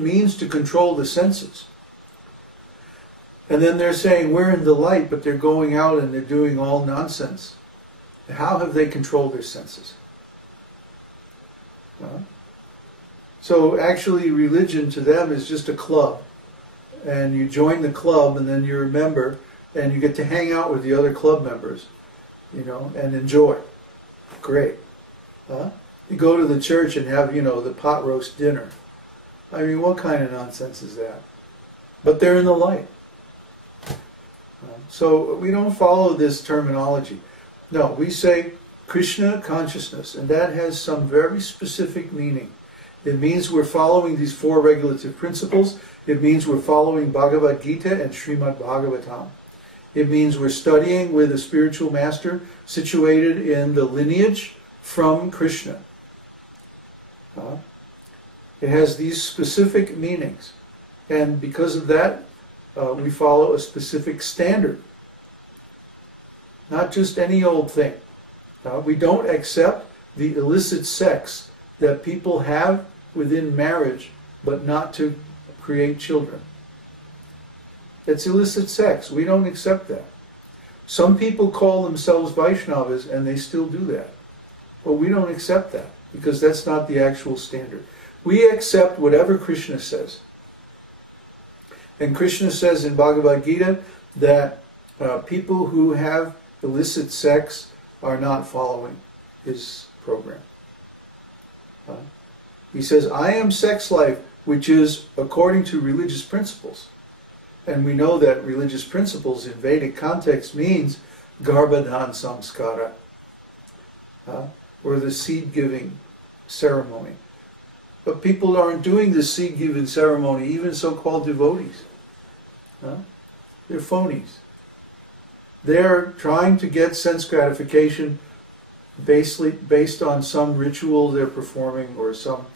means to control the senses. And then they're saying we're in the light, but they're going out and they're doing all nonsense. How have they controlled their senses? So actually religion to them is just a club. And you join the club and then you're a member and you get to hang out with the other club members, you know, and enjoy. Great. You go to the church and have, you know, the pot roast dinner. I mean, what kind of nonsense is that? But they're in the light. So we don't follow this terminology. No, we say Krishna consciousness, and that has some very specific meaning. It means we're following these four regulative principles. It means we're following Bhagavad-gītā and Srimad Bhagavatam. It means we're studying with a spiritual master situated in the lineage from Krishna. It has these specific meanings. And because of that, we follow a specific standard. Not just any old thing. We don't accept the illicit sex that people have within marriage, but not to create children. It's illicit sex. We don't accept that. Some people call themselves Vaishnavas and they still do that. But we don't accept that because that's not the actual standard. We accept whatever Krishna says. And Krishna says in Bhagavad-gītā that people who have illicit sex are not following his program. He says, I am sex life, which is according to religious principles. And we know that religious principles in Vedic context means Garbhadhan Samskara, or the seed-giving ceremony. But people aren't doing this seed-giving ceremony, even so-called devotees. They're phonies. They're trying to get sense gratification based on some ritual they're performing or some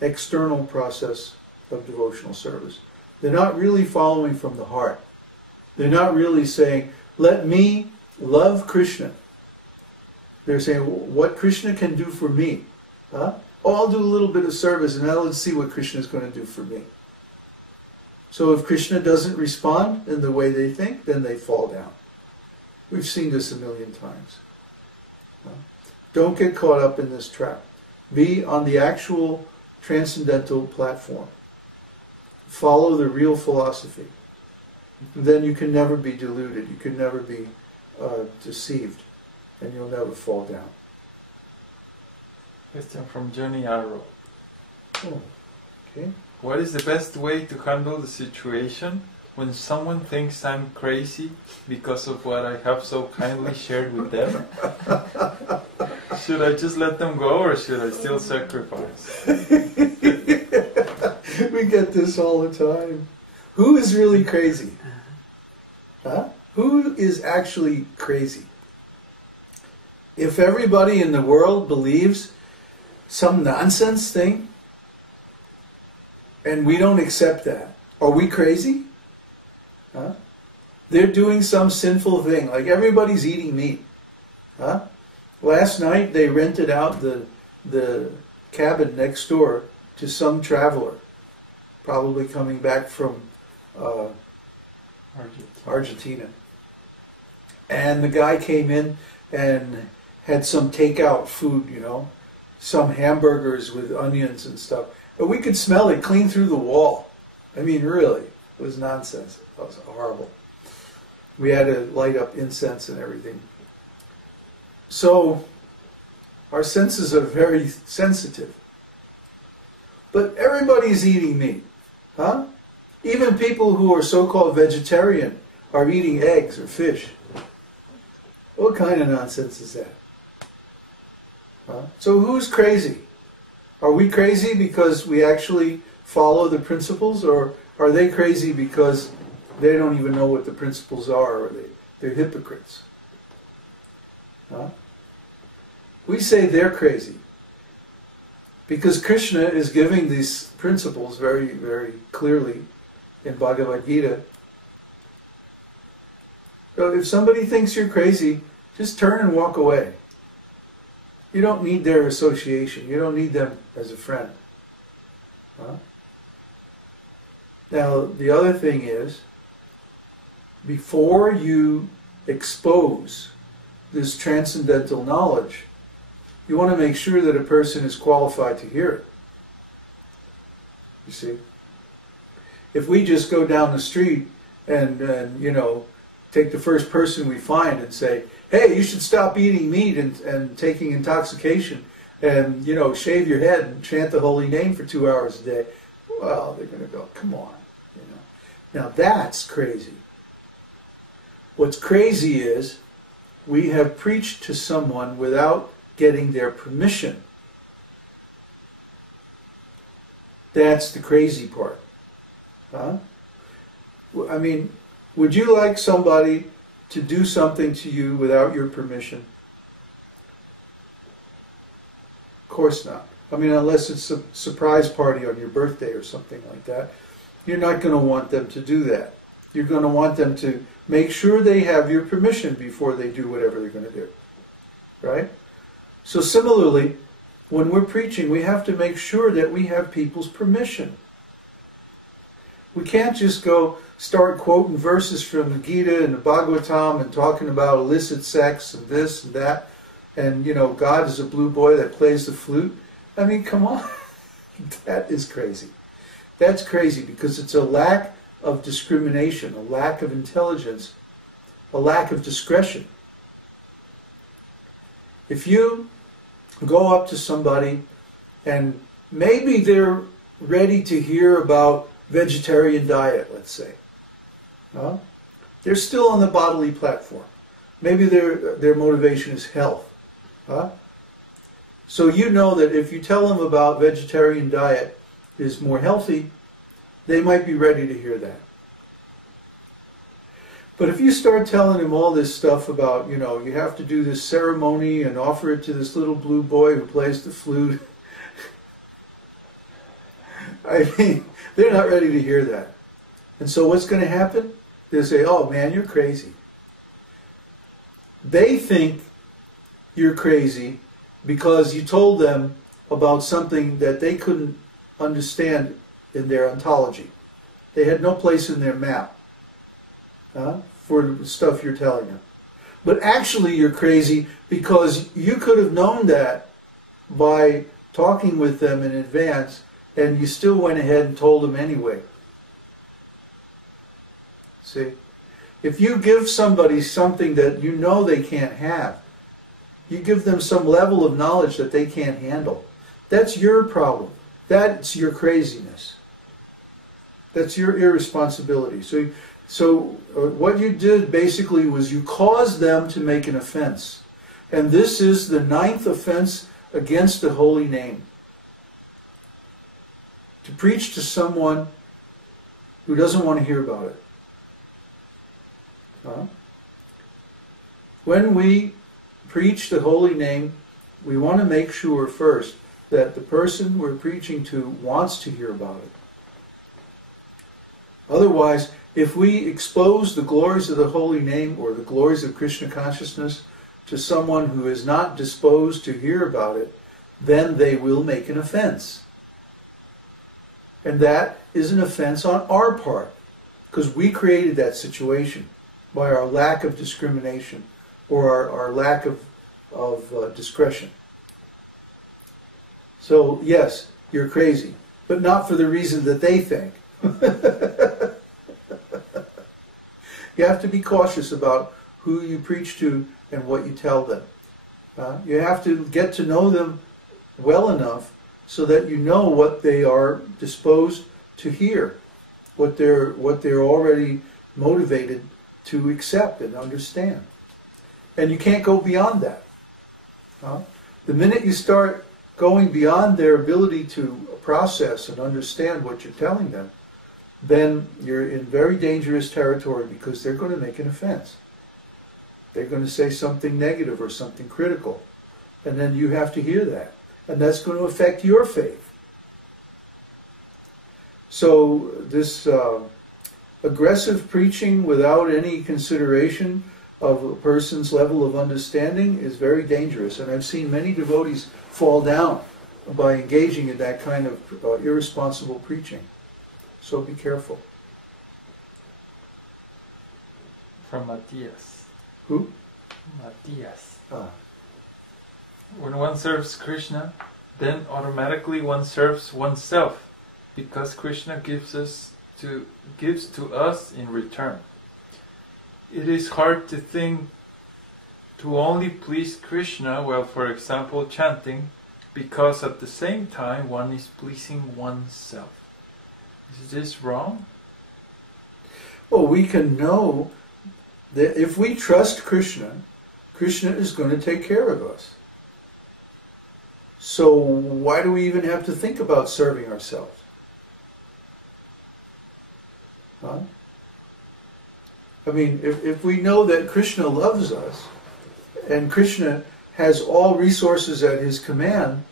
external process of devotional service. They're not really following from the heart. They're not really saying, let me love Krishna. They're saying, what Krishna can do for me. Oh, I'll do a little bit of service and now let's see what Krishna is going to do for me. So if Krishna doesn't respond in the way they think, then they fall down. We've seen this a million times. Don't get caught up in this trap. Be on the actual transcendental platform. Follow the real philosophy. Then you can never be deluded. You can never be deceived. And you'll never fall down. Question from Johnny Arrow. Oh, okay. What is the best way to handle the situation when someone thinks I'm crazy because of what I have so kindly shared with them? Should I just let them go or should I still sacrifice? We get this all the time. Who is really crazy? Who is actually crazy? If everybody in the world believes some nonsense thing, and we don't accept that, are we crazy? They're doing some sinful thing, like everybody's eating meat. Last night they rented out the cabin next door to some traveler, probably coming back from Argentina. And the guy came in and had some takeout food, you know, some hamburgers with onions and stuff. But we could smell it clean through the wall. I mean, really, it was nonsense. It was horrible. We had to light up incense and everything. So, our senses are very sensitive. But everybody's eating meat. Even people who are so-called vegetarian are eating eggs or fish. What kind of nonsense is that? So who's crazy? Are we crazy because we actually follow the principles, or are they crazy because they don't even know what the principles are, or they're hypocrites? We say they're crazy because Krishna is giving these principles very, very clearly in Bhagavad-gītā. So if somebody thinks you're crazy, just turn and walk away. You don't need their association. You don't need them as a friend. Now, the other thing is, before you expose this transcendental knowledge, you want to make sure that a person is qualified to hear it. You see? If we just go down the street and take the first person we find and say, hey, you should stop eating meat and taking intoxication and, shave your head and chant the holy name for 2 hours a day, well, they're going to go, come on. Now that's crazy. What's crazy is we have preached to someone without getting their permission. That's the crazy part. Huh? I mean, would you like somebody to do something to you without your permission? Of course not. I mean, unless it's a surprise party on your birthday or something like that. You're not going to want them to do that. You're going to want them to make sure they have your permission before they do whatever they're going to do. Right? So similarly, when we're preaching, we have to make sure that we have people's permission. We can't just go start quoting verses from the Gita and the Bhagavad-gītā and talking about illicit sex and this and that, and God is a blue boy that plays the flute. I mean, come on. That is crazy. That's crazy because it's a lack of discrimination, a lack of intelligence, a lack of discretion. If you go up to somebody and maybe they're ready to hear about vegetarian diet, let's say. They're still on the bodily platform. Maybe their motivation is health. So you know that if you tell them about vegetarian diet is more healthy, they might be ready to hear that. But if you start telling them all this stuff about, you have to do this ceremony and offer it to this little blue boy who plays the flute, I mean, they're not ready to hear that. And so what's going to happen? They'll say, oh man, you're crazy. They think you're crazy because you told them about something that they couldn't understand in their ontology. They had no place in their map for the stuff you're telling them. But actually you're crazy because you could have known that by talking with them in advance, and you still went ahead and told them anyway. See? If you give somebody something that you know they can't have, you give them some level of knowledge that they can't handle, that's your problem. That's your craziness. That's your irresponsibility. So what you did basically was you caused them to make an offense. And this is the 9th offense against the holy name. To preach to someone who doesn't want to hear about it. When we preach the holy name, we want to make sure first that the person we're preaching to wants to hear about it. Otherwise, if we expose the glories of the holy name or the glories of Krishna consciousness to someone who is not disposed to hear about it, then they will make an offense. And that is an offense on our part, because we created that situation by our lack of discrimination or our lack of discretion. So, yes, you're crazy, but not for the reason that they think. You have to be cautious about who you preach to and what you tell them. You have to get to know them well enough so that you know what they are disposed to hear, what they're already motivated to accept and understand. And you can't go beyond that. The minute you start going beyond their ability to process and understand what you're telling them, then you're in very dangerous territory, because they're going to make an offense. They're going to say something negative or something critical, and then you have to hear that. And that's going to affect your faith. So this aggressive preaching without any consideration of a person's level of understanding is very dangerous. And I've seen many devotees fall down by engaging in that kind of irresponsible preaching. So be careful. From Matthias. Who? Matthias. Ah. When one serves Krishna, then automatically one serves oneself, because Krishna gives to us in return. It is hard to think to only please Krishna while, for example, chanting, because at the same time one is pleasing oneself. Is this wrong? Well, we can know that if we trust Krishna, Krishna is going to take care of us. So why do we even have to think about serving ourselves? Huh? I mean, if we know that Krishna loves us, and Krishna has all resources at his command,